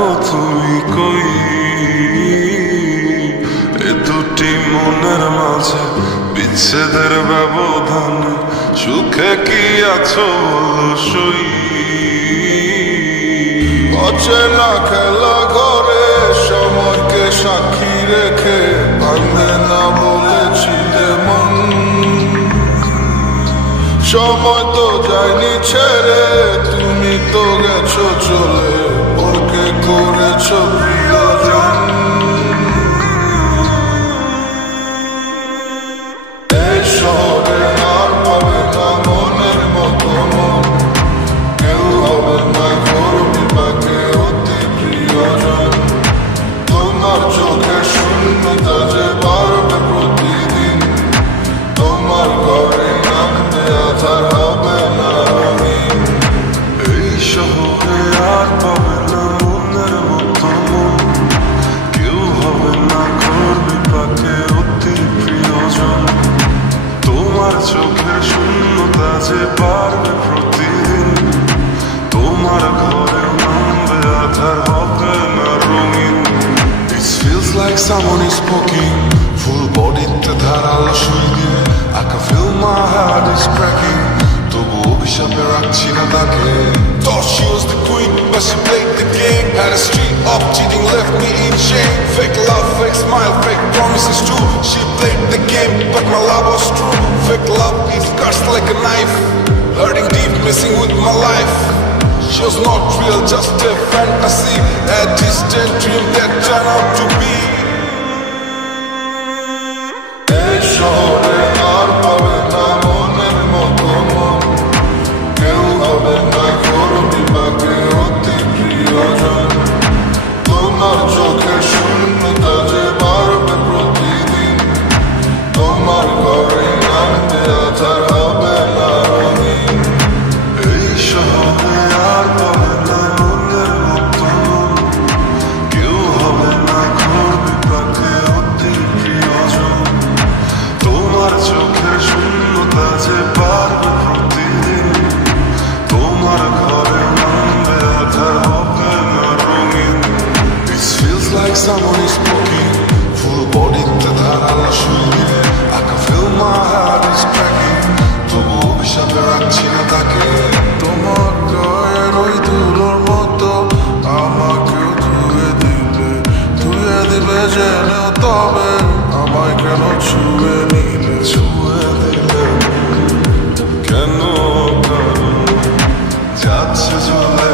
থাকো তুমি কই, এ দুটি মনের মাঝে বিচ্ছেদের ব্যবধান, সুখে কি আছো বলো সই। অচেনা খেলা ঘরে সময়কে সাক্ষী রেখে ভাঙবে না বলেছিলে মন, সময় তো যায়নি ছেড়ে, তুমি তো গেছো চলে, ওকে করেছো প্রিয়জন। এই শহরে আর পাবে না মনের মতো মন, কেউ হবে না ঘোর বিপাকে অতি প্রিয়জন। তোমার চোখের শূন্যতা যে বাড়বে প্রতিদিন, তোমার ঘরে নামবে আধার হবে না রঙিন। এই শহরে আর পাবে না মনের মতো মন, কেউ হবে না ঘোর বিপাকে অতি প্রিয়জন। তোমার চোখের শূন্যতা যে বাড়বে প্রতিদিন, তোমার ঘরে নামবে আধার হবে না রঙিন। It feels like someone is poking, full bodyতে ধারালো সুই দিয়ে, I can feel my heart is cracking, তবু অভিশাপে রাখছি না তাকে। Thought she was the queen, but she played the game. Had a street of cheating, left me in shame. Fake love, fake smile, fake promises too. She played the game, but my love was true. Fake love is cursed like a knife, hurting deep, messing with my life. She was not real, just a fantasy, a distant dream that turned out to be. এই শহরে আর পাবে না মনের মতো মন, কেউ হবে না ঘোর বিপাকে অতি প্রিয়জন। তোমার চোখের শূন্যতা যে বাড়বে প্রতিদিন, তোমার ঘরে নামবে আধার হবে না রঙিন। এই শহরে আর পাবে না মনের মতো মন, কেউ হবে না ঘোর বিপাকে অতি প্রিয়জন। তোমার চোখের শূন্যতা যে বাড়বে প্রতিদিন, তোমার ঘরে নামবে আধার হবে না রঙিন। It feels like someone is poking, full bodyতে ধারালো সুই দিয়ে, I can feel my heart is cracking, তবু অভিশাপে রাখছি না তাকে। তোমার গায়ের ওই ধুলোর মতো আমাকেও ধুয়ে দিবে জেনেও, তবে আমায় কেন ছুঁয়ে নিলে? ছুঁয়ে দিলে কেন কারণ যাচ্ছে চলে